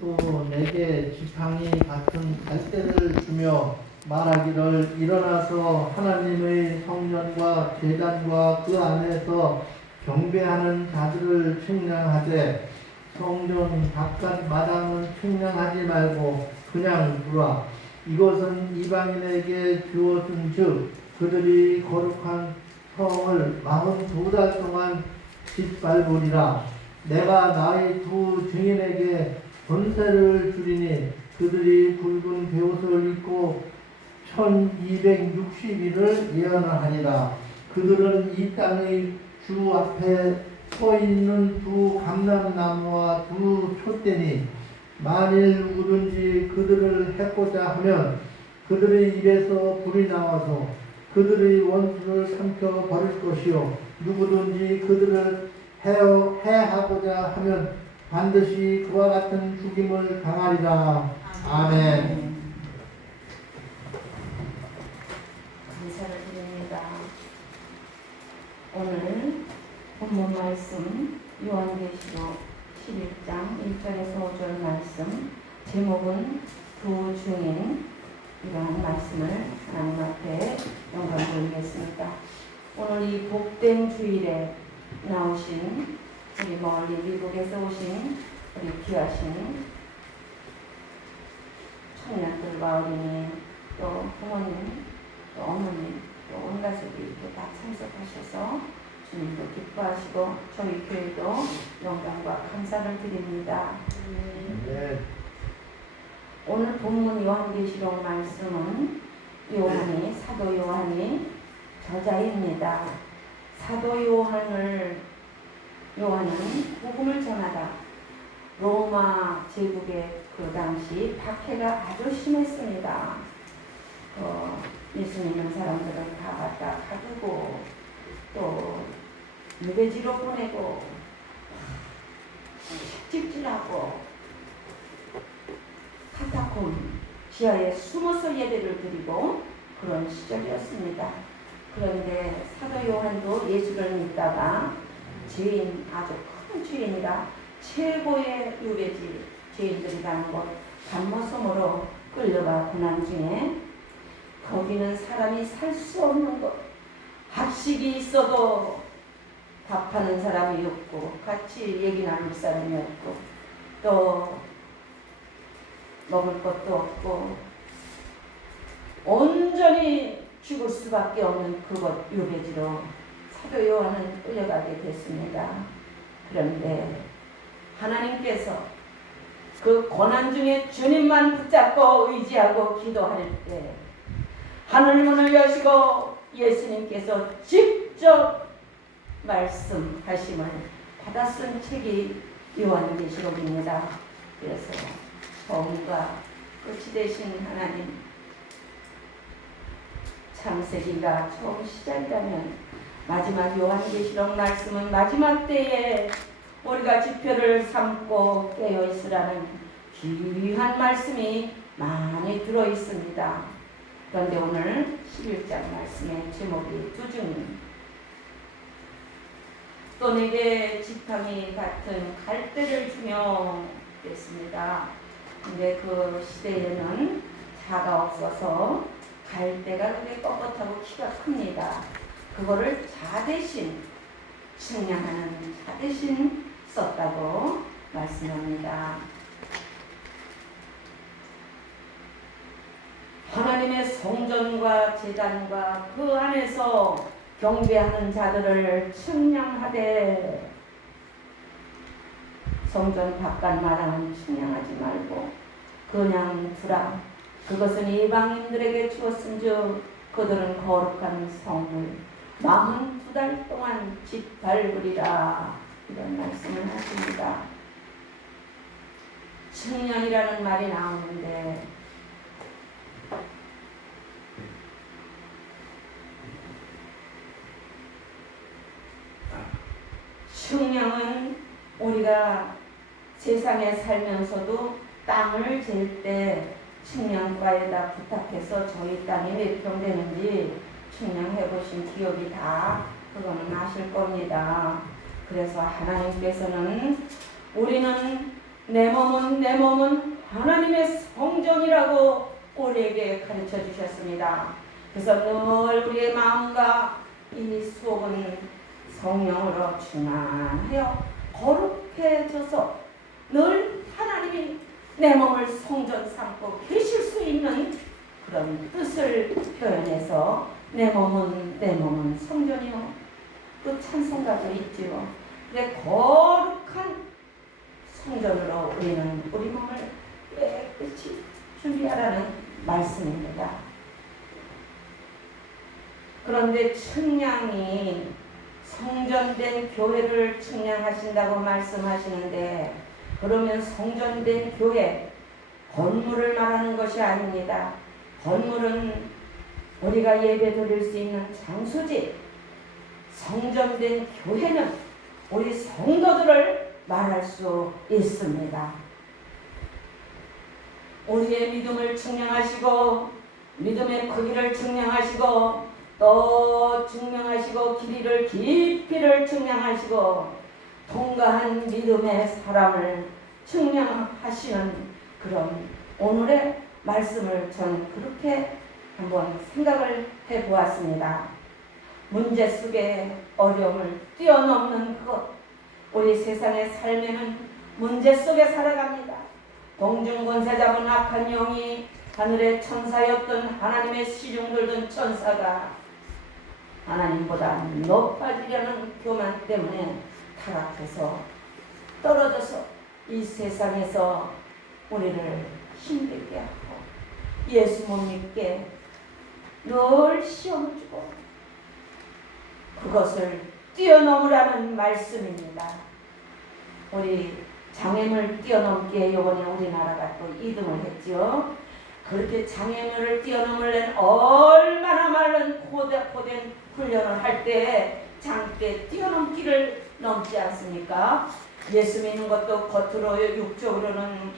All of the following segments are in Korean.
또 내게 지팡이 같은 갈대를 주며 말하기를 일어나서 하나님의 성전과 제단과 그 안에서 경배하는 자들을 측량하되 성전 바깥 마당은 측량하지 말고 그냥 두라. 이것은 이방인에게 주어진 즉 그들이 거룩한 성을 42달 동안 짓밟으리라. 내가 나의 두 증인에게 권세를 주리니 그들이 굵은 베옷을 입고 1260일을 예언하리라. 그들은 이 땅의 주 앞에 서 있는 두 감람나무와 두 촛대니 만일 누구든지 그들을 해보자 하면 그들의 입에서 불이 나와서 그들의 원수를 삼켜 버릴 것이요 누구든지 그들을 해하고자 하면 반드시 그와 같은 죽임을 당하리라. 아멘. 감사를 드립니다. 오늘 본문 말씀 요한계시록 11장 1절에서 5절 말씀, 제목은 두 증인, 이러한 말씀을 하나님 앞에 영광 돌리겠습니다. 오늘 이 복된 주일에 나오신 우리 멀리 미국에서 오신 우리 귀하신 청년들과 어린이, 또 부모님, 또 어머님, 또 온 가족이 이렇게 다 참석하셔서 주님도 기뻐하시고 저희 교회도 영광과 감사를 드립니다. 네. 오늘 본문 요한계시록 말씀은 사도 요한이 저자입니다. 사도 요한은 복음을 전하다 로마 제국의 그 당시 박해가 아주 심했습니다. 예수 믿는 사람들을 다 갖다 가두고 또 유배지로 보내고 채찍질하고 카타콤 지하에 숨어서 예배를 드리고 그런 시절이었습니다. 그런데 사도 요한도 예수를 믿다가 죄인, 아주 큰 죄인이라 최고의 유배지, 죄인들이 가는 곳 감모섬으로 끌려가 고난 중에 거기는 사람이 살 수 없는 곳, 학식이 있어도 밥하는 사람이 없고 같이 얘기 나눌 사람이 없고 또 먹을 것도 없고 온전히 죽을 수밖에 없는 그곳 유배지로 사도 요한은 끌려가게 됐습니다. 그런데 하나님께서 그 고난 중에 주님만 붙잡고 의지하고 기도할 때 하늘문을 여시고 예수님께서 직접 말씀하심을 받아 쓴 책이 요한계시록입니다. 그래서 처음과 끝이 되신 하나님, 창세기가 처음 시작이라면 마지막 요한계시록 말씀은 마지막 때에 우리가 지표를 삼고 깨어 있으라는 귀한 말씀이 많이 들어 있습니다. 그런데 오늘 11장 말씀의 제목이 두 증인, 또 내게 지팡이 같은 갈대를 주며 됐습니다. 근데 그 시대에는 자가 없어서 갈대가 그렇게 뻣뻣하고 키가 큽니다. 그거를 자 대신 측량하는 자 대신 썼다고 말씀합니다. 하나님의 성전과 제단과 그 안에서 경배하는 자들을 측량하되 성전 바깥 마당은 측량하지 말고 그냥 두라. 그것은 이방인들에게 주었은즉 그들은 거룩한 성을 42달 동안 짓밟으리라. 이런 말씀을 하십니다. 측량이라는 말이 나오는데 측량은 우리가 세상에 살면서도 땅을 잴 때 측량과에다 부탁해서 저희 땅이 몇 평 되는지 측량해 보신 기억이 다 그거는 아실 겁니다. 그래서 하나님께서는 우리는 내 몸은 하나님의 성전이라고 우리에게 가르쳐 주셨습니다. 그래서 늘 우리의 마음과 이 속은 성령으로 충만하여 거룩해져서 늘 하나님이 내 몸을 성전 삼고 계실 수 있는 그런 뜻을 표현해서 내 몸은 성전이요. 또 찬송가도 있지요. 그래 거룩한 성전으로 우리는 우리 몸을 깨끗이 준비하라는 말씀입니다. 그런데 측량이 성전된 교회를 측량하신다고 말씀하시는데, 그러면 성전된 교회, 건물을 말하는 것이 아닙니다. 건물은 우리가 예배 드릴 수 있는 장소지, 성전된 교회는 우리 성도들을 말할 수 있습니다. 우리의 믿음을 증명하시고 믿음의 크기를 증명하시고 또 증명하시고 깊이를 증명하시고 통과한 믿음의 사람을 증명하시는 그런 오늘의 말씀을 저는 그렇게 한번 생각을 해보았습니다. 문제 속에 어려움을 뛰어넘는 것, 우리 세상의 삶에는 문제 속에 살아갑니다. 공중권세 잡은 악한 영이 하늘의 천사였던 하나님의 시중 들던 천사가 하나님보다 높아지려는 교만 때문에 타락해서 떨어져서 이 세상에서 우리를 힘들게 하고 예수 못 믿게 늘 시험을 주고 그것을 뛰어넘으라는 말씀입니다. 우리 장애물 뛰어넘기에 이번에 우리나라가 또 2등을 했죠. 그렇게 장애물을 뛰어넘으려면 얼마나 많은 고된 훈련을 할 때 장대 뛰어넘기를 넘지 않습니까? 예수 믿는 것도 겉으로 육적으로는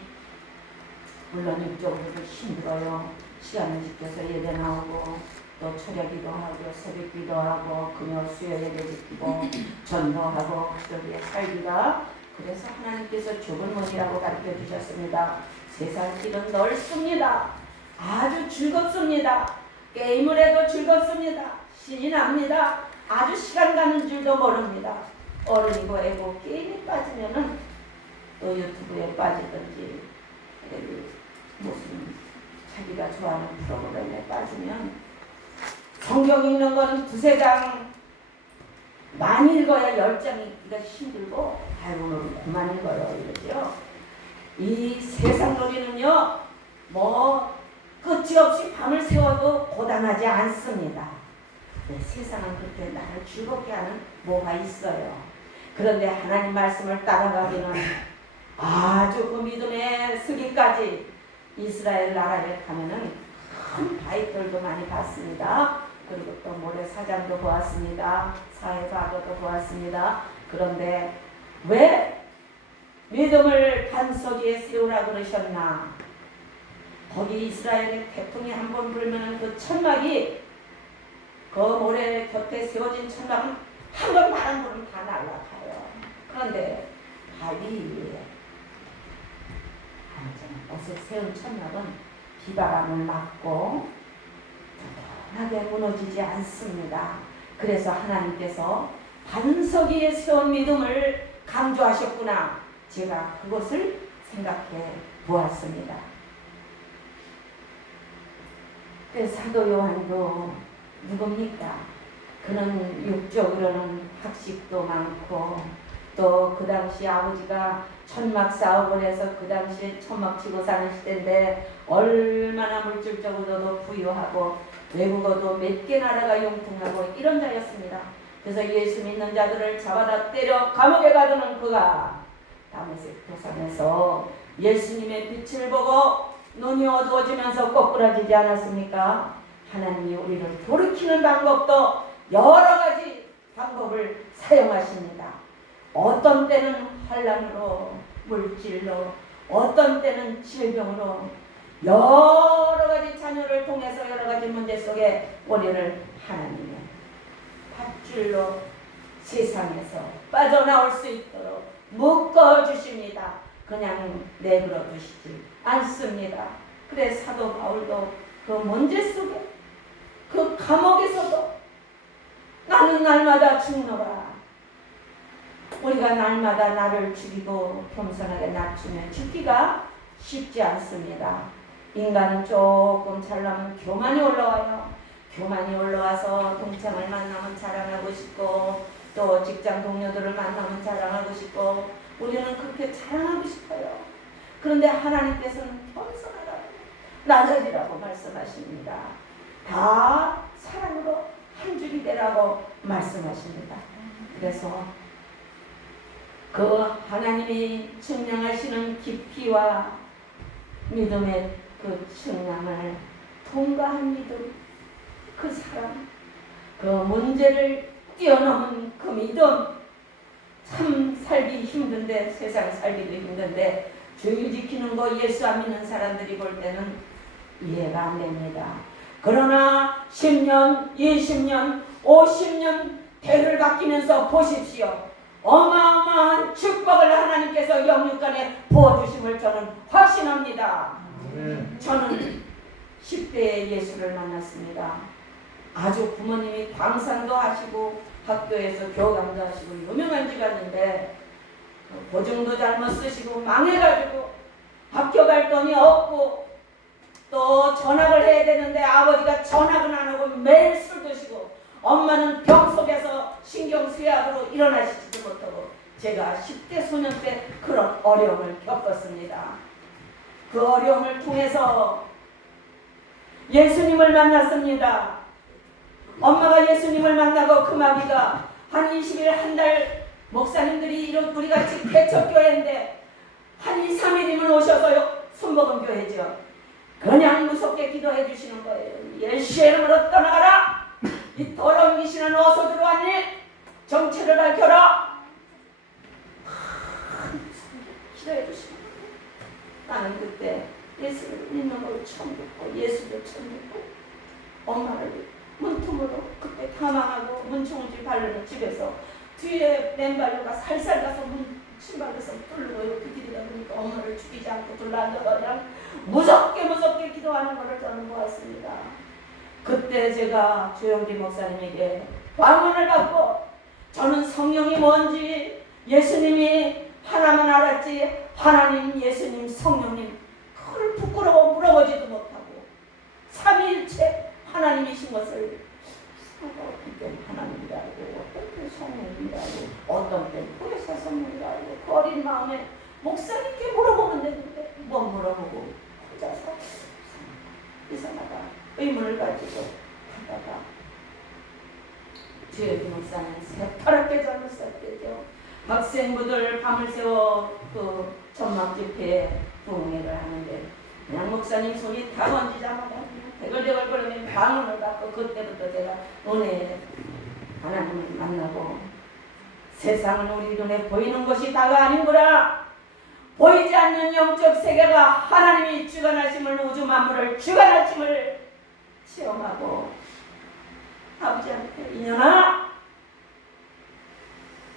물론 육적으로도 힘들어요. 시간을 지켜서 예배 나오고 또 철야기도 하고 새벽기도 하고 금요 수요 예배 지키고 전도하고 그저기에 살기가, 그래서 하나님께서 좁은 문이라고 가르쳐 주셨습니다. 세상 길은 넓습니다. 아주 즐겁습니다. 게임을 해도 즐겁습니다. 신이 납니다. 아주 시간 가는 줄도 모릅니다. 어른이고 애고 게임에 빠지면은 또 유튜브에 빠지든지 무슨 자기가 좋아하는 프로그램에 빠지면 성경 읽는 거는 2-3장 많이 읽어야 10장 읽기가 힘들고 아이고 그만 읽어요 이러죠. 이 세상 놀이는요 뭐 끝이 없이 밤을 새워도 고단하지 않습니다. 세상은 그렇게 나를 즐겁게 하는 뭐가 있어요. 그런데 하나님 말씀을 따라가기는 아주 그 믿음의 서기까지 이스라엘 나라에 가면은 큰 바위들도 많이 봤습니다. 그리고 또 모래사장도 보았습니다. 사해바다도 보았습니다. 그런데 왜 믿음을 반석위에 세우라 그러셨나? 거기 이스라엘의 태풍이 한번 불면 그 천막이 그 모래 곁에 세워진 천막은 한 번 바람 불면 다 날아가요. 그런데 바위 위에 옷에 세운 천막은 비바람을 맞고 하게 무너지지 않습니다. 그래서 하나님께서 반석 위에 세운 믿음을 강조하셨구나. 제가 그것을 생각해 보았습니다. 사도 요한도 누굽니까? 그는 육적으로는 학식도 많고 또 그 당시 아버지가 천막 사업을 해서 그 당시에 천막 치고 사는 시대인데 얼마나 물질적으로도 부유하고 외국어도 몇 개 나라가 용통하고 이런 자였습니다. 그래서 예수 믿는 자들을 잡아다 때려 감옥에 가두는 그가 다메섹 도상에서 예수님의 빛을 보고 눈이 어두워지면서 꼬꾸라지지 않았습니까? 하나님이 우리를 돌이키는 방법도 여러 가지 방법을 사용하십니다. 어떤 때는 환난으로, 물질로, 어떤 때는 질병으로, 여러 가지 자녀를 통해서 여러 가지 문제 속에 우리를 하나님의 밧줄로 세상에서 빠져나올 수 있도록 묶어주십니다. 그냥 내버려 두시지 않습니다. 그래 사도 바울도 그 문제 속에 그 감옥에서도 나는 날마다 죽노라. 우리가 날마다 나를 죽이고 겸손하게 낮추면 죽기가 쉽지 않습니다. 인간은 조금 잘나면 교만이 올라와요. 교만이 올라와서 동창을 만나면 자랑하고 싶고 또 직장 동료들을 만나면 자랑하고 싶고 우리는 그렇게 자랑하고 싶어요. 그런데 하나님께서는 겸손하라고 낮아지라고 말씀하십니다. 다 사랑으로 한 줄이 되라고 말씀하십니다. 그래서 그 하나님이 증량하시는 깊이와 믿음의 그 증량을 통과한 믿음, 그 사랑, 그 문제를 뛰어넘은 그 믿음, 참 살기 힘든데, 세상 살기도 힘든데 주의 지키는 거 예수 안 믿는 사람들이 볼 때는 이해가 안 됩니다. 그러나 10년, 20년, 50년 대를 바뀌면서 보십시오. 어마어마한 축복을 하나님께서 영육간에 부어주심을 저는 확신합니다. 저는 10대에 예수를 만났습니다. 아주 부모님이 광산도 하시고 학교에서 교감도 하시고 유명한 집안인데 보증도 잘못 쓰시고 망해가지고 학교 갈 돈이 없고 또 전학을 해야 되는데 아버지가 전학은 안 하고 매일 술 드시고 엄마는 병 속에서 신경쇠약으로 일어나시지도 못하고 제가 10대 소년 때 그런 어려움을 겪었습니다. 그 어려움을 통해서 예수님을 만났습니다. 엄마가 예수님을 만나고 그 마비가 한 20일 한 달 목사님들이 이런 우리 같이 개척교회인데 한 2, 3일이면 오셔서요. 손목은 교회죠. 그냥 무섭게 기도해 주시는 거예요. 예수의 이름으로 떠나가라. 이 더러운 귀신은 어디서 들어왔니? 정체를 밝혀라. 기도해 주시는 거예요. 나는 그때 예수를 믿는 걸 처음 듣고 예수를 처음 듣고 엄마를 문틈으로 그때 탐황하고 문총질 바르는 집에서 뒤에 맨발로가 살살 가서 신발에서 뚫고 이렇게 기대다 보니까 엄마를 죽이지 않고 둘러앉아서 그냥 무섭게 기도하는 것을 저는 보았습니다. 그때 제가 조영기 목사님에게 방언을 받고 저는 성령이 뭔지 예수님이 하나만 알았지 하나님, 예수님, 성령님 그걸 부끄러워 물어보지도 못하고 삼위일체 하나님이신 것을 어떤 때 하나님이라고 어떤 때 성령이라고 어떤 때 보혜사 성령이라고 그 어린 마음에 목사님께 물어보면 되는데 못 물어보고 혼자서 이상하다 의문을 가지고 하다가 주의 목사는 새파랗게 잘못할 때죠. 학생부들 밤을 새워 그 전막 집회에 부흥회를 하는데 그냥 목사님 손이 다 번지자마자 대걸대걸거리면 방언을 받고 그때부터 제가 은혜에 하나님을 만나고 세상은 우리 눈에 보이는 것이 다가 아닌구나. 보이지 않는 영적 세계가 하나님이 주관하심을 우주 만물을 주관하심을 체험하고 아버지한테 이년아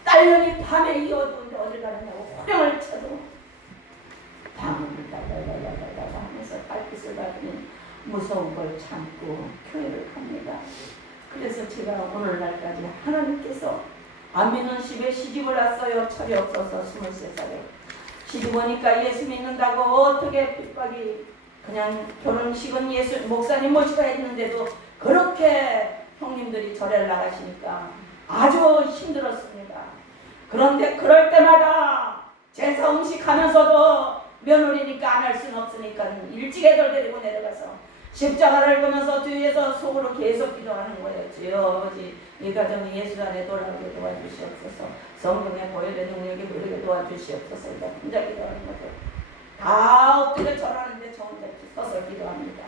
딸년이 밤에 이 어두운데 어딜 가느냐고 호령을 쳐도 방언을 달달달달달달 하면서 발빛을 받으면 무서운 걸 참고 교회를 갑니다. 그래서 제가 오늘날까지 하나님께서 아미는 집에 시집을 왔어요. 철이 없어서 23살에 시집 오니까 예수 믿는다고 어떻게 핍박이 그냥 결혼식은 예수 목사님 모시고 했는데도 그렇게 형님들이 절에 나가시니까 아주 힘들었습니다. 그런데 그럴 때마다 제사 음식하면서도 며느리니까 안 할 수는 없으니까 일찍 애들 데리고 내려가서 십자가를 보면서 뒤에서 속으로 계속 기도하는 거예요. 주여 아버지 이 가정이 예수 안에 돌아오게 도와주시옵소서. 성령의 보혈의 능력이 누리게 도와주시옵소서. 혼자 기도하는 거죠. 다 엎드려 절하는데 저 혼자 서서 기도합니다.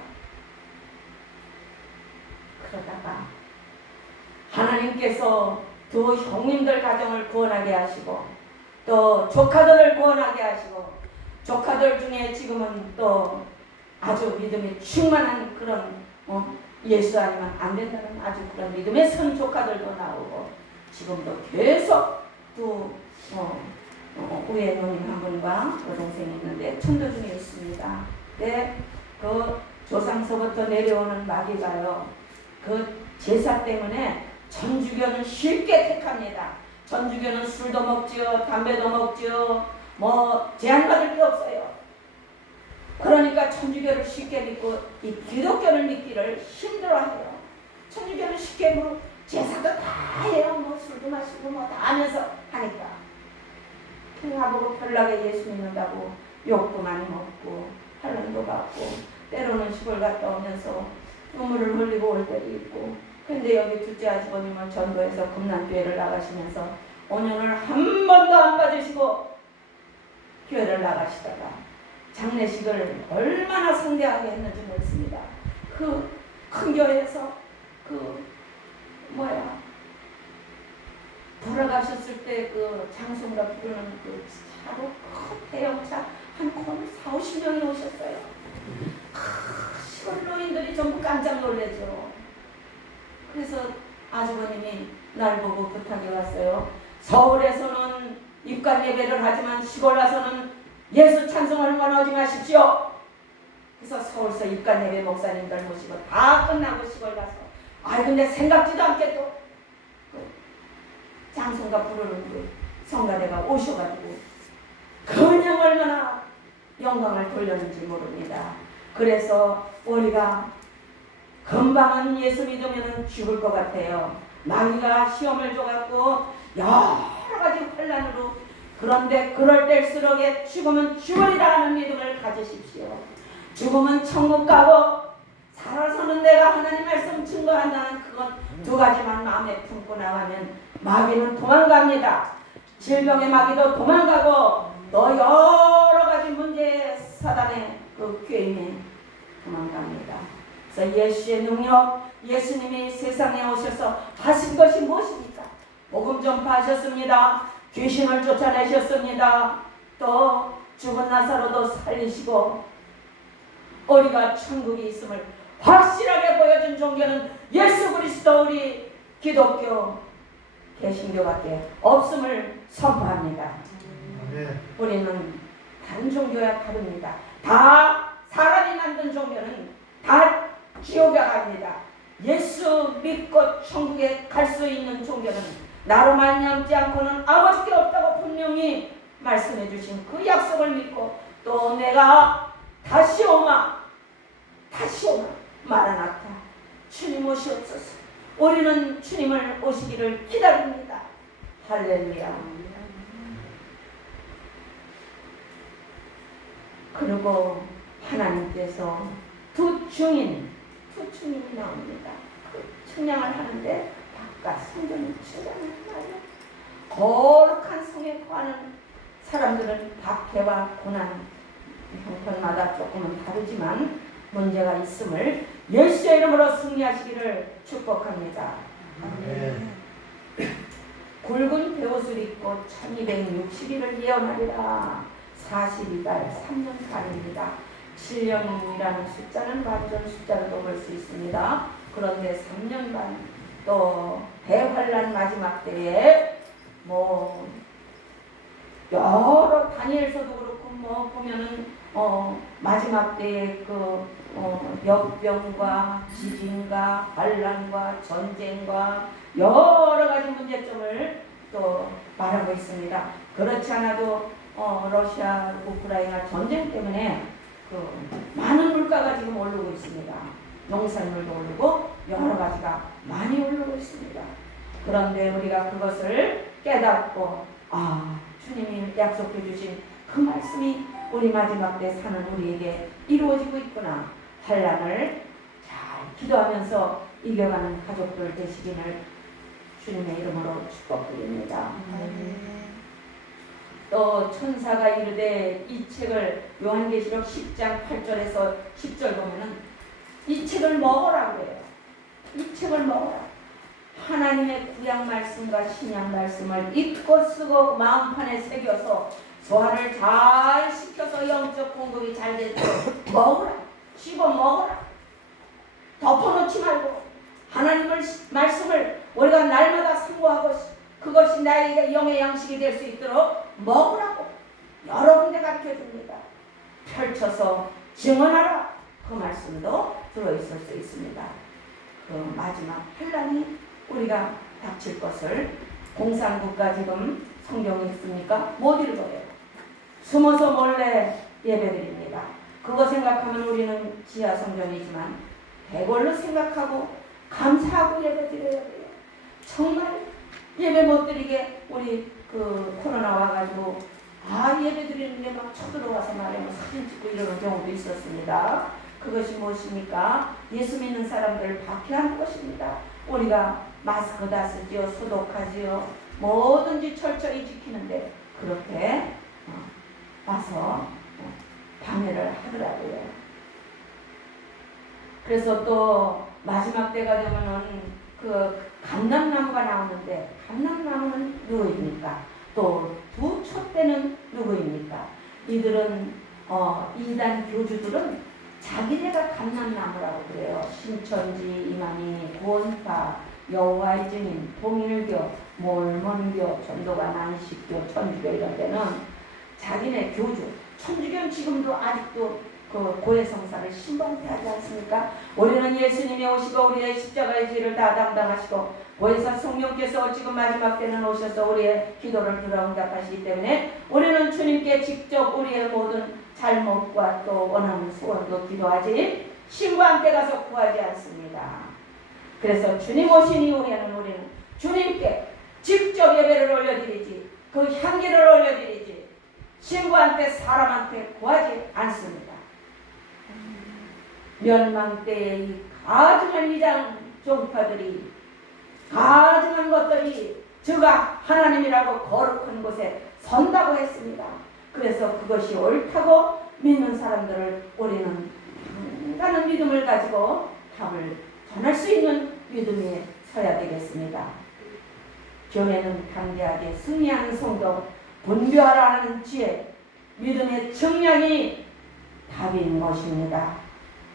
그러다가 하나님께서 두 형님들 가정을 구원하게 하시고 또 조카들을 구원하게 하시고 조카들 중에 지금은 또 아주 믿음이 충만한 그런 예수 아니면 안 된다는 아주 그런 믿음의 선 조카들도 나오고 지금도 계속 또 위에 누님 한 분과 여동생이 있는데 천도 중에 있습니다. 근데 그 조상서부터 내려오는 마귀가요, 그 제사 때문에 천주교는 쉽게 택합니다. 천주교는 술도 먹지요, 담배도 먹지요, 뭐 제한받을 게 없어요. 그러니까 천주교를 쉽게 믿고 이 기독교를 믿기를 힘들어해요. 천주교는 쉽게 뭐 제사도 다 해요. 뭐 술도 마시고 뭐 다 하면서 하니까. 나보고 편하게 예수 믿는다고 욕도 많이 먹고 환란도 받고 때로는 시골 갔다 오면서 눈물을 흘리고 올 때도 있고. 근데 여기 둘째 아주버님은 전도해서 금난교회를 나가시면서 5년을 한 번도 안 빠지시고 교회를 나가시다가 장례식을 얼마나 성대하게 했는지 모르겠습니다. 그 큰 교회에서 돌아가셨을 때 그 장송가 부르는 그 차로 큰 대형차 한 콘 40-50명이 오셨어요. 시골 노인들이 전부 깜짝 놀라죠. 그래서 아주버님이 날 보고 부탁해 왔어요. 서울에서는 입관 예배를 하지만 시골 와서는 예수 찬송하는 건 하지 마십시오. 그래서 서울서 입관 예배 목사님들 모시고 다 끝나고 시골 가서 근데 생각지도 않게 또 장송가 부르는 그 성가대가 오셔가지고 그냥 얼마나 영광을 돌렸는지 모릅니다. 그래서 우리가 금방은 예수 믿으면 죽을 것 같아요. 마귀가 시험을 줘갖고 여러 가지 환란으로, 그런데 그럴 때일수록에 죽으면 죽으리라 하는 믿음을 가지십시오. 죽으면 천국 가고 살아서는 내가 하나님 말씀 증거한다는 그것 두 가지만 마음에 품고 나가면 마귀는 도망갑니다. 질병의 마귀도 도망가고 또 여러 가지 문제의 사단의 그 괴임에 도망갑니다. 그래서 예수의 능력, 예수님이 세상에 오셔서 하신 것이 무엇입니까? 복음 전파하셨습니다. 귀신을 쫓아내셨습니다. 또 죽은 나사로도 살리시고 우리가 천국이 있음을 확실하게 보여준 종교는 예수 그리스도 우리 기독교 개신교밖에 없음을 선포합니다. 우리는 다른 종교와 다릅니다. 다 사람이 만든 종교는 다 지옥에 갑니다. 예수 믿고 천국에 갈 수 있는 종교는 나로 말미암지 않고는 아버지께 없다고 분명히 말씀해 주신 그 약속을 믿고 또 내가 다시 오마 마라나타 주님 오시옵소서. 우리는 주님을 오시기를 기다립니다. 할렐루야. 그리고 하나님께서 두 증인이 나옵니다. 그 측량을 하는데 바깥 성전을 측량을 하나요. 거룩한 성에 거하는 사람들은 박해와 고난 형편마다 조금은 다르지만 문제가 있음을 예수의 이름으로 승리하시기를 축복합니다. 굵은 베옷을 입고 1260일을 예언하리라. 42달 3년 반입니다. 7년이라는 숫자는 완전 숫자로도 볼 수 있습니다. 그런데 3년 반, 또 대환란 마지막 때에 뭐 여러 다니엘서도 그렇고 뭐 보면은 마지막 때에 역병과 지진과 환란과 전쟁과 여러 가지 문제점을 또 말하고 있습니다. 그렇지 않아도 러시아 우크라이나 전쟁 때문에 많은 물가가 지금 오르고 있습니다. 농산물도 오르고 여러 가지가 많이 오르고 있습니다. 그런데 우리가 그것을 깨닫고 주님이 약속해 주신 그 말씀이 우리 마지막 때 사는 우리에게 이루어지고 있구나. 환란을 잘 기도하면서 이겨가는 가족들 되시기를 주님의 이름으로 축복드립니다. 또 천사가 이르되 이 책을 요한계시록 10장 8절에서 10절 보면은 이 책을 먹으라고 해요. 이 책을 먹으라. 하나님의 구약 말씀과 신약 말씀을 읽고 쓰고 마음판에 새겨서 소화를 잘 시켜서 영적 공급이 잘 되도록 먹으라. 씹어 먹으라. 덮어놓지 말고 하나님의 말씀을 우리가 날마다 상고하고 그것이 나의 영의 양식이 될 수 있도록 먹으라고 여러 군데 가르쳐줍니다. 펼쳐서 증언하라. 그 말씀도 들어있을 수 있습니다. 그 마지막 환란이 우리가 닥칠 것을 공산국가 지금 성경에 있습니까? 못 읽어요. 숨어서 몰래 예배드립니다. 그거 생각하면 우리는 지하 성전이지만 대궐로 생각하고 감사하고 예배드려야 돼요. 정말 예배 못 드리게 우리 그 코로나 와가지고 예배 드리는데 막 쳐들어와서 말이야 사진 찍고 이러는 경우도 있었습니다. 그것이 무엇입니까? 예수 믿는 사람들을 박해하는 것입니다. 우리가 마스크 다 쓰지요, 소독하지요, 뭐든지 철저히 지키는데 그렇게 와서 방해를 하더라고요. 그래서 또 마지막 때가 되면은 그 감람나무가 나오는데 감람나무는 누구입니까? 또 부촛대는 누구입니까? 이들은 이단 교주들은 자기네가 감람나무라고 그래요. 신천지, 이만희, 고원파, 여호와의 증인, 통일교, 몰몬교, 전도가 난식교, 천주교 이런 데는 자기네 교주, 천주교는 지금도 아직도 그 고해성사를 신봉케 하지 않습니까? 우리는 예수님이 오시고 우리의 십자가의 죄를 다 담당하시고 고해성 성령께서 지금 마지막 때는 오셔서 우리의 기도를 들어 응답하시기 때문에 우리는 주님께 직접 우리의 모든 잘못과 또 원하는 소원도 기도하지 신부한테 가서 구하지 않습니다. 그래서 주님 오신 이후에는 우리는 주님께 직접 예배를 올려드리지 그 향기를 올려드리지 신부한테 사람한테 구하지 않습니다. 멸망 때의 이 가증한 이장 종파들이 가증한 것들이 저가 하나님이라고 거룩한 곳에 선다고 했습니다. 그래서 그것이 옳다고 믿는 사람들을 우리는 한가는 믿음을 가지고 답을 전할 수 있는 믿음에 서야 되겠습니다. 교회는 담대하게 승리하는 성도, 분별하라는 지혜, 믿음의 정량이 답인 것입니다.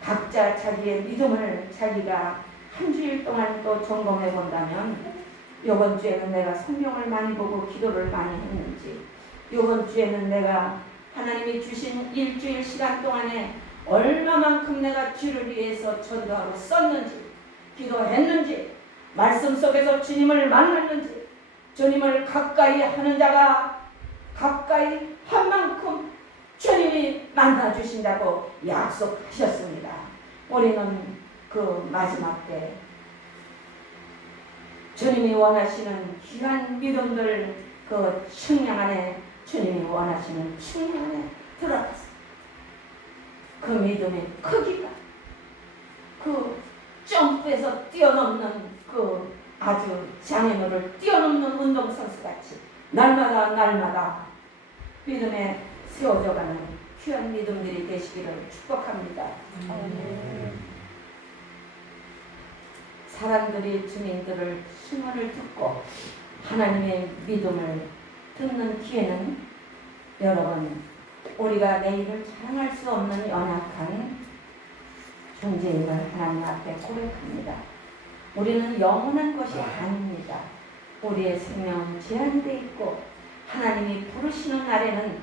각자 자기의 믿음을 자기가 한 주일 동안 또 점검해 본다면 이번 주에는 내가 성경을 많이 보고 기도를 많이 했는지, 이번 주에는 내가 하나님이 주신 일주일 시간 동안에 얼마만큼 내가 주를 위해서 전도하고 썼는지, 기도했는지, 말씀 속에서 주님을 만났는지, 주님을 가까이 하는 자가 가까이 한 만큼 주님이 만나주신다고 약속하셨습니다. 우리는 그 마지막 때 주님이 원하시는 귀한 믿음들 그 측량 안에 주님이 원하시는 측량 안에 들어갔습니다. 그 믿음의 크기가 그 점프해서 뛰어넘는 그 아주 장애물을 뛰어넘는 운동선수같이 날마다 믿음에 세워져가는 귀한 믿음들이 되시기를 축복합니다. 사람들이 주님들을 신문을 듣고 하나님의 믿음을 듣는 기회는 여러분 우리가 내일을 자랑할 수 없는 연약한 존재임을 하나님 앞에 고백합니다. 우리는 영원한 것이 아닙니다. 우리의 생명은 제한되어 있고 하나님이 부르시는 날에는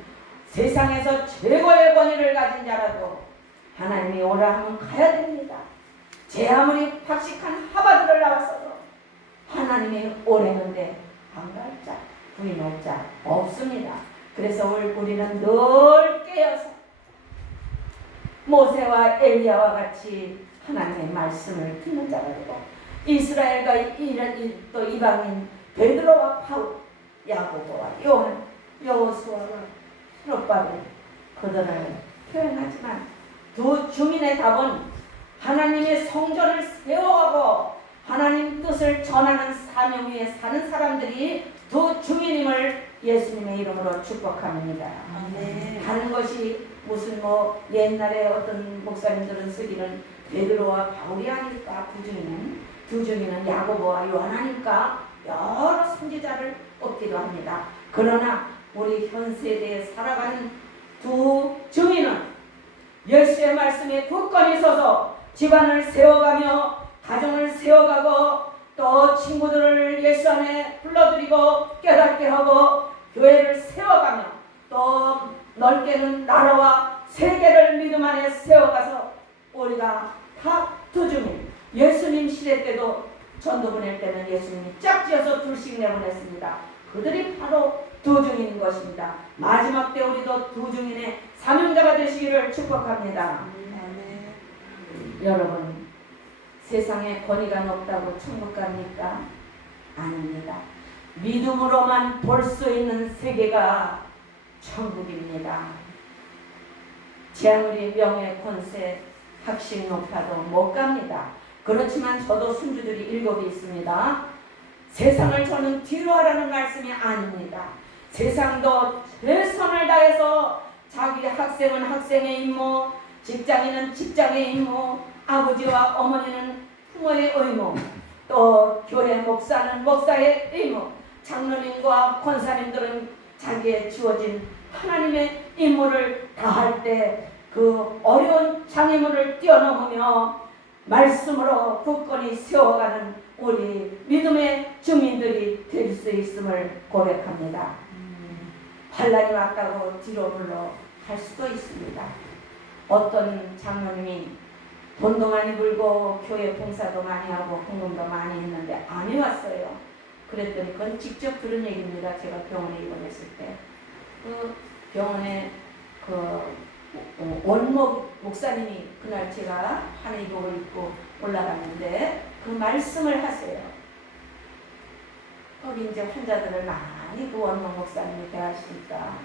세상에서 최고의 권위를 가진 자라도 하나님이 오라 하면 가야 됩니다. 제 아무리 박식한 하바드를 나왔어도 하나님이 오래는데 안 갈 자, 부인할 자 없습니다. 그래서 우리는 늘 깨어서 모세와 엘리야와 같이 하나님의 말씀을 듣는 자가 되고 이스라엘과 또 이방인 베드로와 바울, 야고보와 요한, 여호수아와 스룹바벨 그들을 표현하지만 두 주민의 답은 하나님의 성전을 세워가고 하나님 뜻을 전하는 사명 위에 사는 사람들이 두 주민임을 예수님의 이름으로 축복합니다. 아멘. 다른 것이 무슨 옛날에 어떤 목사님들은 쓰기는 베드로와 바울이 아닐까 두 주민은 야고보와 요한 아닐까 여러 선지자를 얻기도 합니다. 그러나 우리 현 세대에 살아가는 두 주민은 예수의 말씀에 굳건히 서서 집안을 세워가며 가정을 세워가고 또 친구들을 예수 안에 불러들이고 깨닫게 하고 교회를 세워가며 또 넓게는 나라와 세계를 믿음 안에 세워가서 우리가 다 두중인 예수님 시대 때도 전도 보낼 때는 예수님이 짝지어서 둘씩 내보냈습니다. 그들이 바로 두중인인 것입니다. 마지막 때 우리도 두중인의 사명자가 되시기를 축복합니다. 여러분, 세상에 권위가 높다고 천국 갑니까? 아닙니다. 믿음으로만 볼 수 있는 세계가 천국입니다. 제 아무리 명예, 권세, 학식 높아도 못 갑니다. 그렇지만 저도 손주들이 7이 있습니다. 세상을 저는 뒤로 하라는 말씀이 아닙니다. 세상도 최선을 다해서 자기 학생은 학생의 임무, 직장인은 직장의 임무, 아버지와 어머니는 부모의 의무, 또 교회 목사는 목사의 의무, 장로님과 권사님들은 자기의 주어진 하나님의 임무를 다할 때 그 어려운 장애물을 뛰어넘으며 말씀으로 굳건히 세워가는 우리 믿음의 주민들이 될 수 있음을 고백합니다. 환란이 왔다고 뒤로 물러 갈 수도 있습니다. 어떤 장로님이 돈도 많이 벌고 교회 봉사도 많이 하고 헌금도 많이 했는데 암이 왔어요. 그랬더니 그건 직접 들은 얘기입니다. 제가 병원에 입원했을 때 그 병원에 원목 목사님이 그날 제가 하늘복을 입고 올라갔는데 그 말씀을 하세요. 거기 이제 환자들을 많이 그 원목 목사님이 대하시니까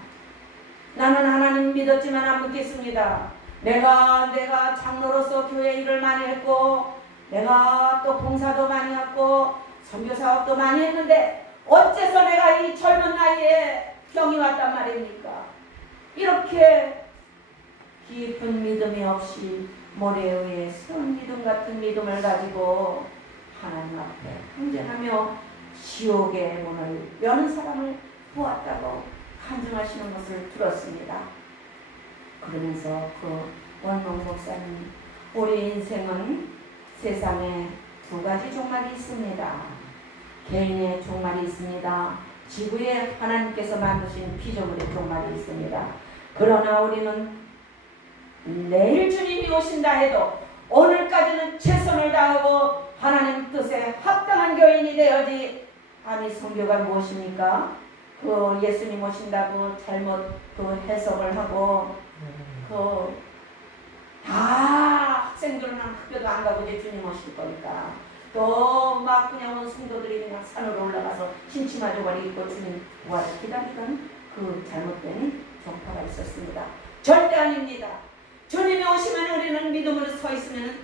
나는 하나님 믿었지만 안 믿겠습니다. 내가 장로로서 교회 일을 많이 했고 내가 또 봉사도 많이 했고 선교사업도 많이 했는데 어째서 내가 이 젊은 나이에 병이 왔단 말입니까? 이렇게 깊은 믿음이 없이 모래에 의해 세운 믿음 같은 믿음을 가지고 하나님 앞에 항전하며 지옥의 문을 여는 사람을 보았다고 간증하시는 것을 들었습니다. 그러면서 그 원목 목사님, 우리 인생은 세상에 2가지 종말이 있습니다. 개인의 종말이 있습니다. 지구에 하나님께서 만드신 피조물의 종말이 있습니다. 그러나 우리는 내일 주님이 오신다 해도 오늘까지는 최선을 다하고 하나님 뜻에 합당한 교인이 되어야지. 아니 성교가 무엇입니까? 그 예수님 오신다고 잘못 그 해석을 하고 다 학생들은 학교도 안 가고 이제 주님 오실 거니까 또 막 그냥 성도들이 그냥 산으로 올라가서 신치마 저고리 입고 주님 와서 기다리던 그 잘못된 종파가 있었습니다. 절대 아닙니다. 주님이 오시면 우리는 믿음으로 서 있으면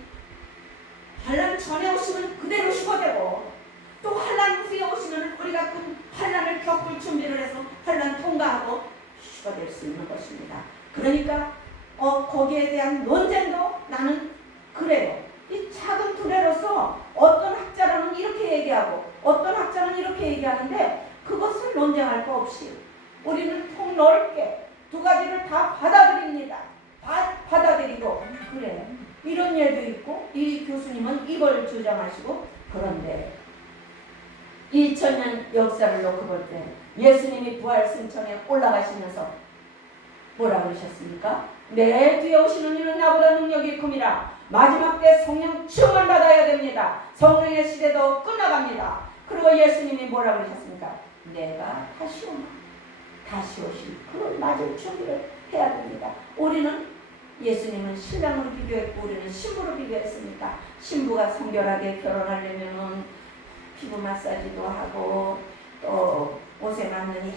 환란 전에 오시면 그대로 휴거되고 또 환란 후에 오시면 우리가 그 환란을 겪을 준비를 해서 환란 통과하고 휴거될 수 있는 것입니다. 그러니까 거기에 대한 논쟁도 나는 그래요. 이 작은 두뇌로서 어떤 학자는 이렇게 얘기하고 어떤 학자는 이렇게 얘기하는데 그것을 논쟁할 거 없이 우리는 통 넓게 2가지를 다 받아들입니다. 받아들이고 그래 이런 예도 있고 이 교수님은 이걸 주장하시고 그런데 2000년 역사를 놓고 볼 때 예수님이 부활 승천에 올라가시면서 뭐라 그러셨습니까? 내 뒤에 오시는 이는 나보다 능력이 큼이라. 마지막 때 성령 충만을 받아야 됩니다. 성령의 시대도 끝나갑니다. 그리고 예수님이 뭐라 그러셨습니까? 내가 다시 오마. 다시 오실 그걸 맞을 준비를 해야 됩니다. 우리는 예수님은 신랑으로 비교했고 우리는 신부로 비교했으니까 신부가 성결하게 결혼하려면 피부 마사지도 하고 또 옷에 맞는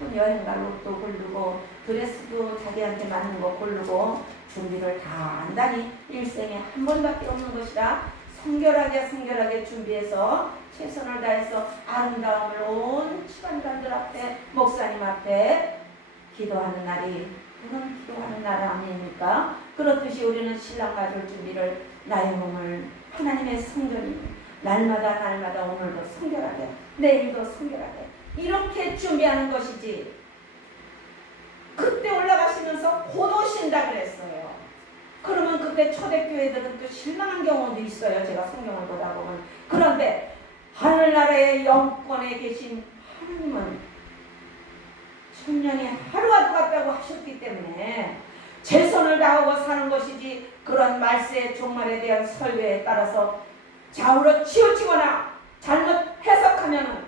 예쁜 여행갈 옷도 고르고 드레스도 자기한테 맞는 거 고르고 준비를 다 안다니 일생에 한 번밖에 없는 것이라 성결하게 준비해서 최선을 다해서 아름다움을 온 시간관들 앞에 목사님 앞에 기도하는 날이 그런 기도하는 날 아닙니까? 그렇듯이 우리는 신랑 맞을 준비를 나의 몸을 하나님의 성전이 날마다 오늘도 성결하게 내일도 성결하게 이렇게 준비하는 것이지. 그때 올라가시면서 곧 오신다 그랬어요. 그러면 그때 초대교회들은 또 실망한 경우도 있어요. 제가 성경을 보다 보면. 그런데 하늘나라의 영권에 계신 하나님은 천년이 하루와 같다고 하셨기 때문에 최선을 다하고 사는 것이지, 그런 말세의 종말에 대한 설교에 따라서 좌우로 치우치거나 잘못 해석하면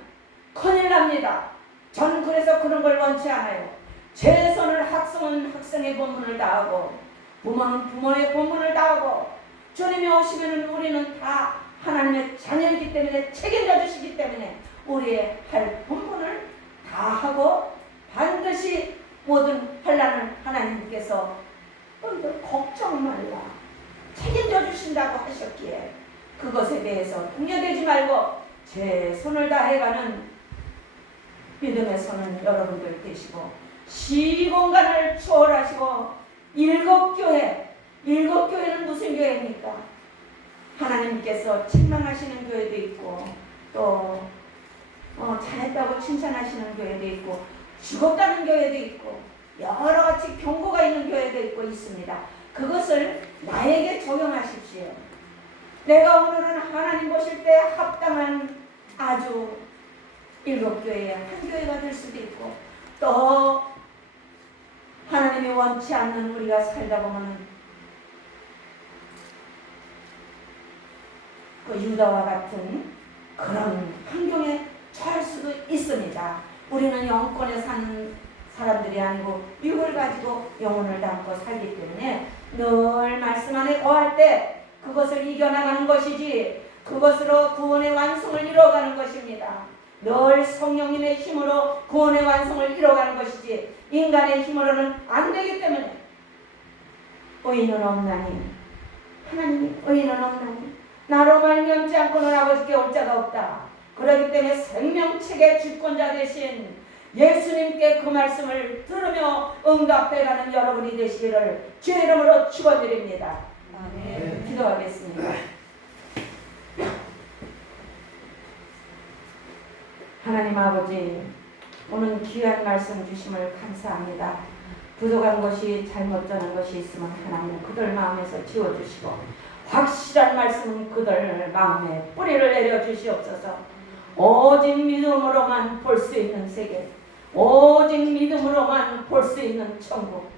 큰일 납니다. 전 그래서 그런 걸 원치 않아요. 최선을, 학생은 학생의 본분을 다하고 부모는 부모의 본분을 다하고, 주님이 오시면 우리는 다 하나님의 자녀이기 때문에 책임져 주시기 때문에 우리의 할 본분을 다하고 반드시 모든 환난을 하나님께서 너희들 걱정 말라, 책임져 주신다고 하셨기에 그것에 대해서 동요되지 말고 최선을 다해가는 믿음의 손은 여러분들 되시고, 시공간을 초월하시고, 일곱 교회는 무슨 교회입니까? 하나님께서 책망하시는 교회도 있고, 또 잘했다고 칭찬하시는 교회도 있고, 죽었다는 교회도 있고, 여러 가지 경고가 있는 교회도 있고 있습니다. 그것을 나에게 적용하십시오. 내가 오늘은 하나님 보실 때 합당한 아주 일곱 교회의 한 교회가 될 수도 있고, 또 하나님이 원치 않는 우리가 살다 보면 그 유다와 같은 그런 환경에 처할 수도 있습니다. 우리는 영권에 사는 사람들이 아니고 육을 가지고 영혼을 담고 살기 때문에 늘 말씀 안에 거할 때 그것을 이겨나가는 것이지, 그것으로 구원의 완성을 이뤄가는 것입니다. 늘 성령님의 힘으로 구원의 완성을 이뤄가는 것이지 인간의 힘으로는 안 되기 때문에, 의인은 없나니, 하나님이 의인은 없나니 나로 말미암지 않고는 아버지께 올 자가 없다. 그렇기 때문에 생명책의 주권자 되신 예수님께 그 말씀을 들으며 응답해가는 여러분이 되시기를 주의 이름으로 축원드립니다. 아멘. 기도하겠습니다. 하나님 아버지, 오늘 귀한 말씀 주심을 감사합니다. 부족한 것이, 잘못 전한 것이 있으면 하나님 그들 마음에서 지워주시고, 확실한 말씀은 그들 마음에 뿌리를 내려주시옵소서. 오직 믿음으로만 볼 수 있는 세계, 오직 믿음으로만 볼 수 있는 천국,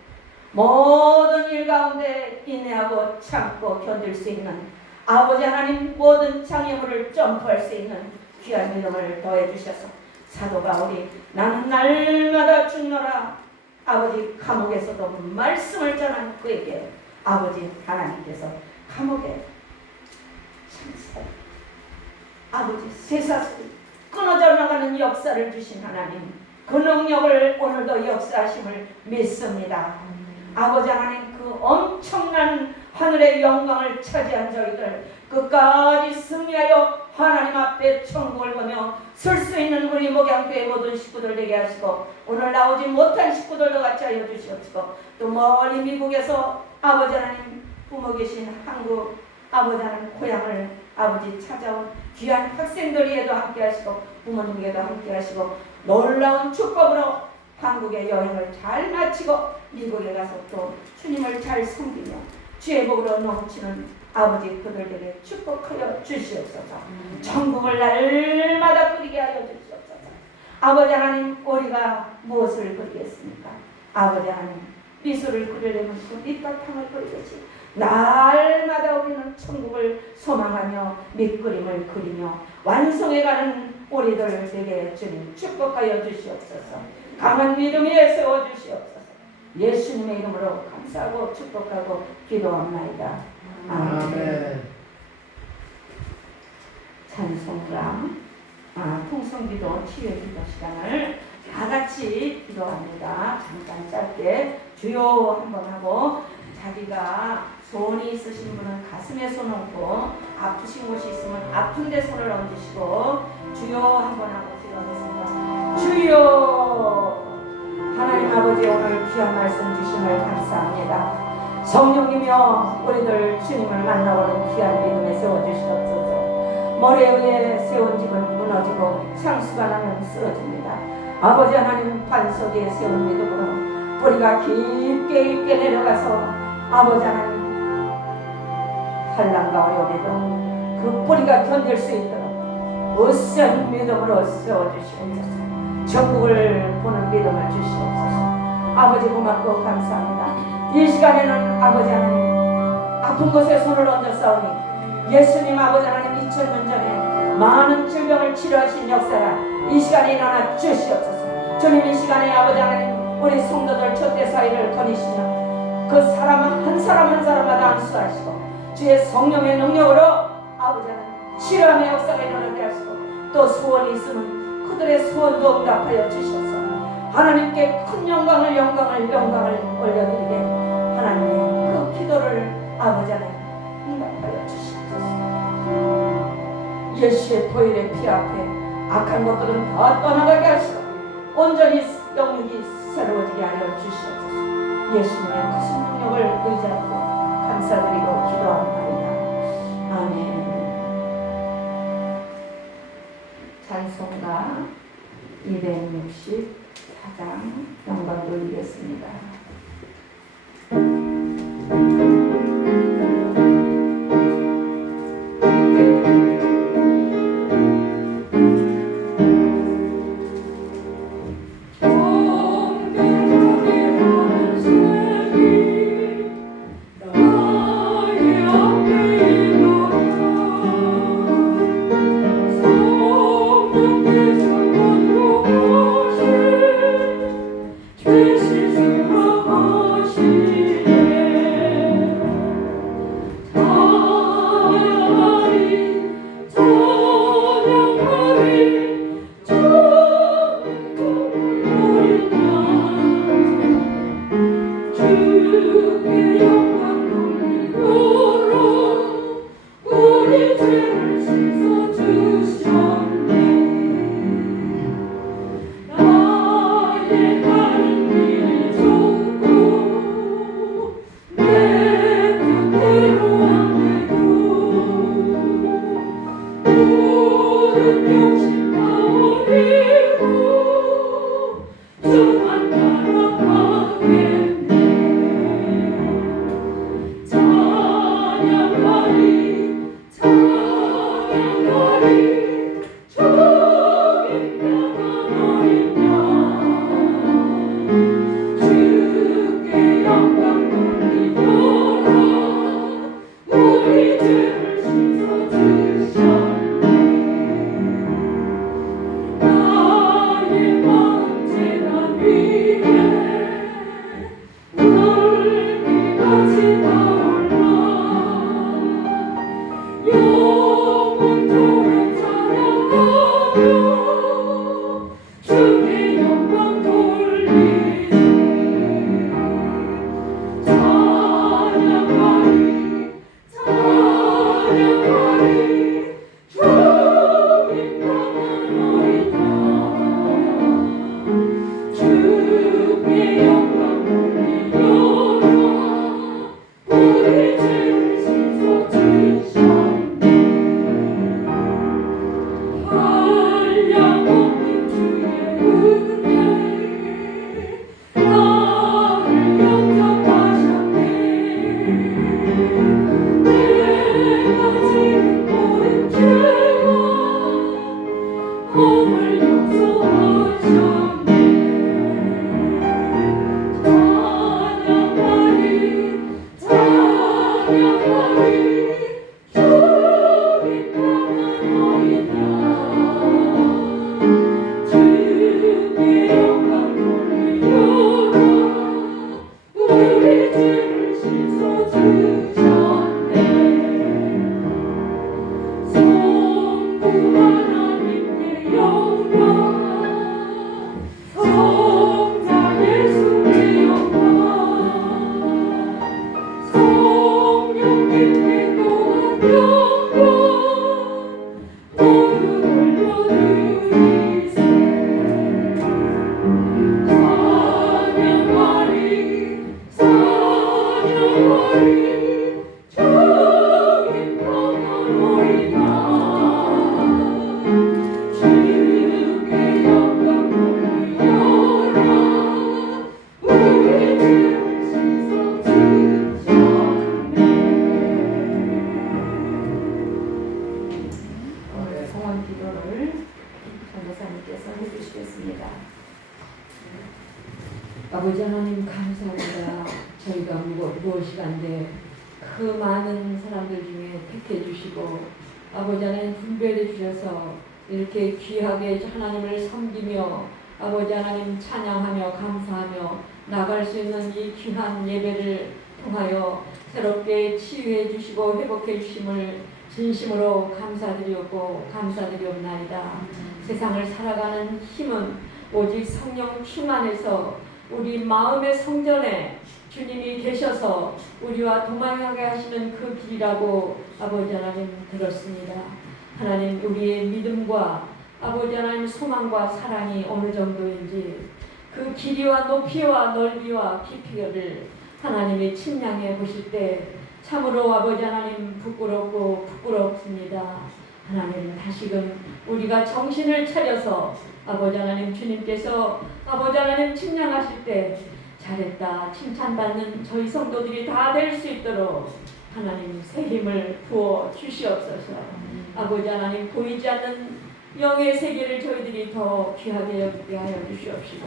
모든 일 가운데 인내하고 참고 견딜 수 있는 아버지 하나님, 모든 장애물을 점프할 수 있는 귀한 믿음을 더해 주셔서 사도 바울이 나는 날마다 죽노라, 아버지 감옥에서도 말씀을 전한 그에게 아버지 하나님께서 감옥에 참사 아버지 쇠사슬이 끊어져 나가는 역사를 주신 하나님, 그 능력을 오늘도 역사하심을 믿습니다. 아버지 하나님, 그 엄청난 하늘의 영광을 차지한 저희들 끝까지 승리하여 하나님 앞에 천국을 보며 설 수 있는 우리 목양교회 모든 식구들 되게 하시고, 오늘 나오지 못한 식구들도 같이 하여 주시옵시고, 또 멀리 미국에서 아버지 하나님 부모 계신 한국 아버지 하나님 고향을 아버지 찾아온 귀한 학생들에게도 함께 하시고 부모님에게도 함께 하시고, 놀라운 축복으로 한국의 여행을 잘 마치고 미국에 가서 또 주님을 잘 섬기며 주의 복으로 넘치는 아버지 그들에게 축복하여 주시옵소서. 천국을 날마다 그리게 하여 주시옵소서. 아버지 하나님, 우리가 무엇을 그리겠습니까? 아버지 하나님, 미술을 그리려면 그 밑바탕을 그리듯이 날마다 우리는 천국을 소망하며 밑그림을 그리며 완성해가는 우리들 되게 주님 축복하여 주시옵소서. 강한 믿음 위에 세워주시옵소서. 예수님의 이름으로 감사하고 축복하고 기도합나이다. 아멘. 찬송가 통성기도 치유기도 시간을 다 같이 기도합니다. 잠깐 짧게 주여 한번 하고, 자기가 소원이 있으신 분은 가슴에 손 얹고, 아프신 곳이 있으면 아픈 데 손을 얹으시고 주여 한번 하고 기도하겠습니다. 주여. 하나님 아버지, 오늘 귀한 말씀 주심을 감사합니다. 성령이며 우리들 주님을 만나보는 귀한 믿음에 세워주시옵소서. 머리 위에 세운 집은 무너지고 창수가 나면 쓰러집니다. 아버지 하나님, 반석 위에 세운 믿음으로 뿌리가 깊게 내려가서 아버지 하나님 환난과 어려움에도 그 뿌리가 견딜 수 있도록 우선 믿음으로 세워주시옵소서. 전국을 보는 믿음을 주시옵소서. 아버지 고맙고 감사합니다. 이 시간에는 아버지 하나님 아픈 곳에 손을 얹어 싸우니 예수님 아버지 하나님 2000년 전에 많은 질병을 치료하신 역사가 이 시간에 일어나 주시옵소서. 주님 이 시간에 아버지 하나님 우리 성도들 첫대 사이를 거니시며 그 사람 한 사람 한 사람마다 안수하시고 주의 성령의 능력으로 아버지 하나님 치료함의 역사가 일어나게 하시고 또 소원이 있으면 그들의 소원도 응답하여 주셔서 하나님께 큰 영광을 올려드리게 하나님의 그 기도를 아버지 하나님 응답하여 주시옵소서. 예수의 보혈의 피 앞에 악한 것들은 다 떠나가게 하시고 온전히 영육이 새로워지게 하여 주시옵소서. 예수님의 크신 능력을 의지하고 감사드리고 기도합니다. 아멘. 찬송가 264장 영광 돌리겠습니다. 성령 시간대 그 많은 사람들 중에 택해 주시고 아버지 하나님 분별해 주셔서 이렇게 귀하게 하나님을 섬기며 아버지 하나님 찬양하며 감사하며 나갈 수 있는 이 귀한 예배를 통하여 새롭게 치유해 주시고 회복해 주심을 진심으로 감사드리옵나이다. 세상을 살아가는 힘은 오직 성령 충만해서 우리 마음의 성전에 주님이 계셔서 우리와 동행하게 하시는 그 길이라고 아버지 하나님 들었습니다. 하나님 우리의 믿음과 아버지 하나님 소망과 사랑이 어느 정도인지 그 길이와 높이와 넓이와 깊이를 하나님이 침량해 보실 때 참으로 아버지 하나님 부끄럽습니다. 하나님 다시금 우리가 정신을 차려서 아버지 하나님 주님께서 아버지 하나님 침량하실 때 잘했다 칭찬받는 저희 성도들이 다 될 수 있도록 하나님 새 힘을 부어 주시옵소서. 아버지 하나님 보이지 않는 영의 세계를 저희들이 더 귀하게 여기게 하여 주시옵시고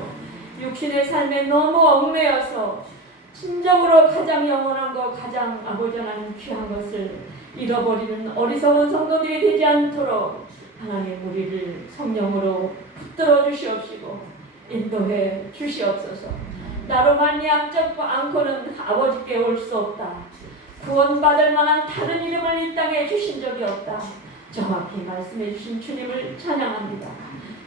육신의 삶에 너무 얽매여서 진정으로 가장 영원한 것 가장 아버지 하나님 귀한 것을 잃어버리는 어리석은 성도들이 되지 않도록 하나님 우리를 성령으로 붙들어 주시옵시고 인도해 주시옵소서. 나로 말미암지 않고는 아버지께 올 수 없다. 구원받을 만한 다른 이름을 이 땅에 주신 적이 없다. 정확히 말씀해 주신 주님을 찬양합니다.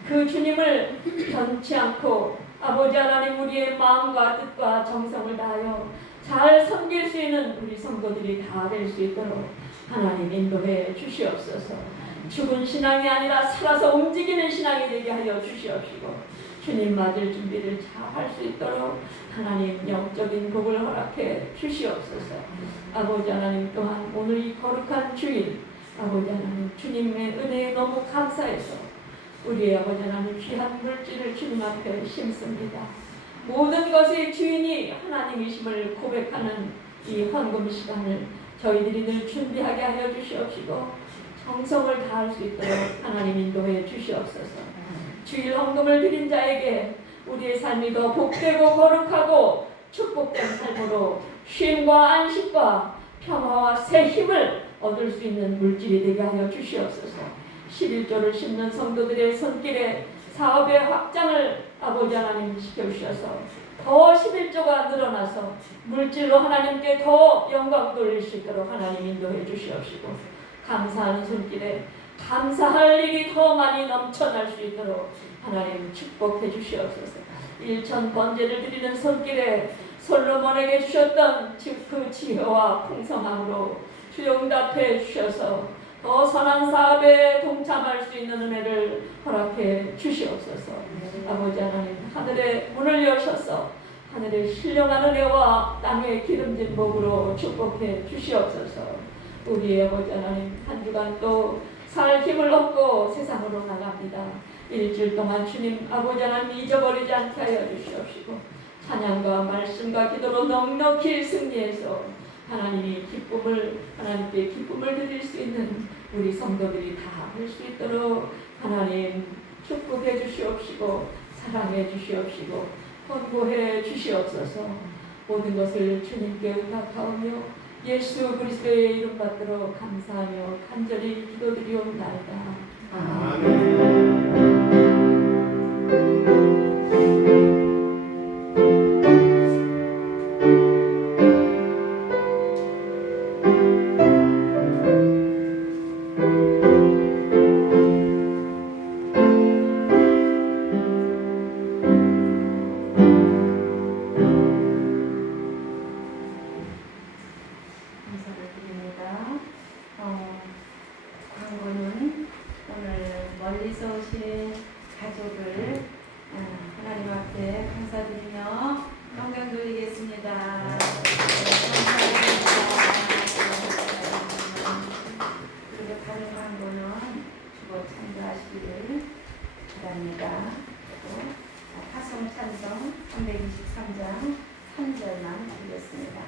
그 주님을 변치 않고 아버지 하나님 우리의 마음과 뜻과 정성을 다하여 잘 섬길 수 있는 우리 성도들이 다 될 수 있도록 하나님 인도해 주시옵소서. 죽은 신앙이 아니라 살아서 움직이는 신앙이 되게 하여 주시옵시고 주님 맞을 준비를 잘 할 수 있도록 하나님 영적인 복을 허락해 주시옵소서. 아버지 하나님 또한 오늘 이 거룩한 주일 아버지 하나님 주님의 은혜에 너무 감사해서 우리의 아버지 하나님 귀한 물질을 주님 앞에 심습니다. 모든 것의 주인이 하나님이심을 고백하는 이 헌금 시간을 저희들이 늘 준비하게 하여 주시옵시고 정성을 다할 수 있도록 하나님 인도해 주시옵소서. 주일 헌금을 드린 자에게 우리의 삶이 더 복되고 거룩하고 축복된 삶으로 쉼과 안식과 평화와 새 힘을 얻을 수 있는 물질이 되게 하여 주시옵소서. 11조를 심는 성도들의 손길에 사업의 확장을 아버지 하나님 시켜주셔서 더 11조가 늘어나서 물질로 하나님께 더 영광 돌릴 수 있도록 하나님 인도해 주시옵시고 감사하는 손길에 감사할 일이 더 많이 넘쳐날 수 있도록 하나님 축복해 주시옵소서. 일천 번제를 드리는 손길에 솔로몬에게 주셨던 그 지혜와 풍성함으로 주용답해 주셔서 더 선한 사업에 동참할 수 있는 은혜를 허락해 주시옵소서. 아버지 하나님 하늘의 문을 여셔서 하늘의 신령한 은혜와 땅의 기름진 복으로 축복해 주시옵소서. 우리 아버지 하나님 한 주간 또 살 힘을 얻고 세상으로 나갑니다. 일주일 동안 주님 아버지 하나님 잊어버리지 않게 하여 주시옵시고 찬양과 말씀과 기도로 넉넉히 승리해서 하나님이 하나님께 기쁨을 드릴 수 있는 우리 성도들이 다 할 수 있도록 하나님 축복해 주시옵시고 사랑해 주시옵시고 권고해 주시옵소서. 모든 것을 주님께 의탁하오며 예수 그리스도의 이름 받들어 감사하며 간절히 기도드리옵나이다. 아멘. 광고는 오늘 멀리서 오신 가족을 하나님 앞에 감사드리며 영광 돌리겠습니다. 감사드립니다. 그리고 다른 광고는 주보 참조하시기를 바랍니다. 파송 찬송 323장 3절만 드리겠습니다.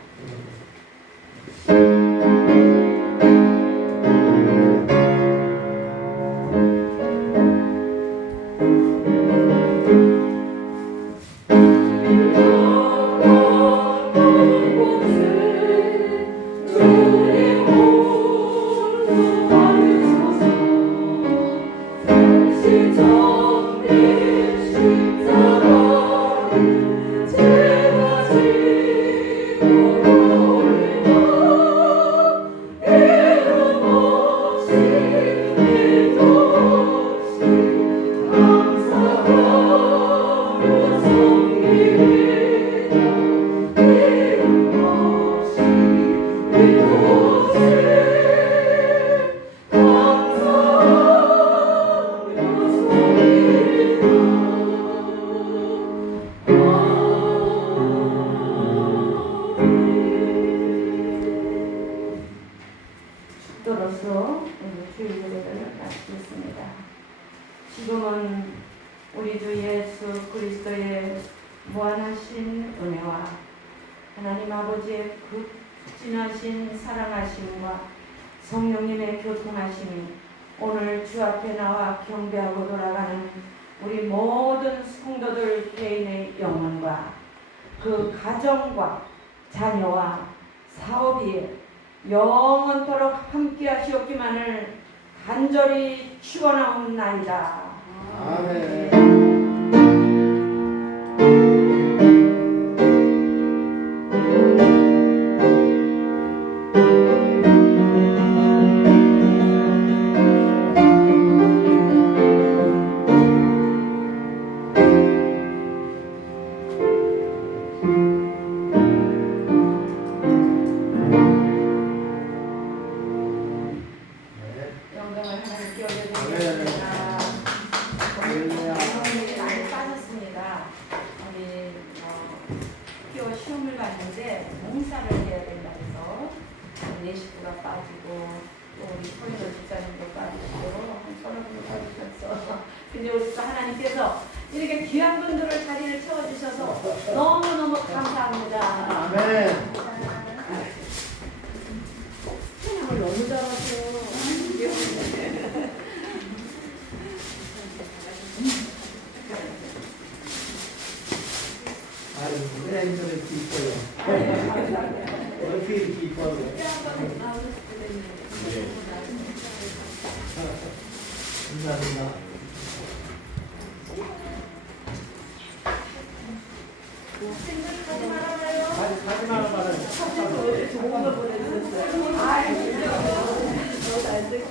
기도로서 오늘 주일 예배를 마치겠습니다. 지금은 우리 주 예수 그리스도의 무한하신 은혜와 하나님 아버지의 극진하신 사랑하심과 성령님의 교통하심이 오늘 주 앞에 나와 경배하고 돌아가는 우리 모든 성도들 개인의 영혼과 그 가정과 자녀와 사업이 영원토록 함께 하시옵기만을 간절히 축원하옵나이다. 아멘. 영광을 하나님께 올려드리겠습니다. 어머님이 많이 빠졌습니다. 우리 6개월 시험을 봤는데 농사를 해야 된다 해서 내 식구가 빠지고 또 우리 서인도 집사님도 빠지고 한 서너 분도 빠지셨어. 근데 우리 또 하나님께서 이렇게 귀한 분들을 자리를 채워주셔서 너무너무 감사합니다. 아멘. 찬양을 너무 잘하세요. 아유, 왜 이렇게 기뻐요? 어떻게 이렇게 기뻐요? 감사합니다. 생각하지 말아요. 가지 말아봐요. 좋은 걸 보내주셨어요.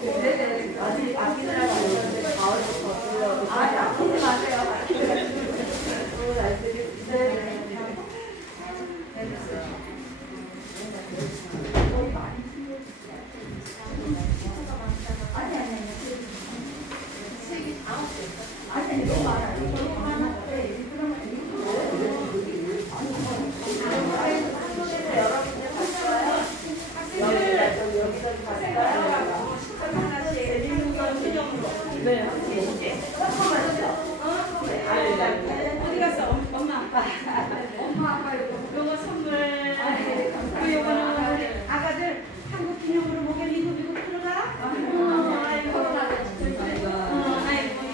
네네. 아직 아끼느라고 하셨는데 가을부터. 아끼지 마세요. 너무 잘 쓰겠습니다. 네.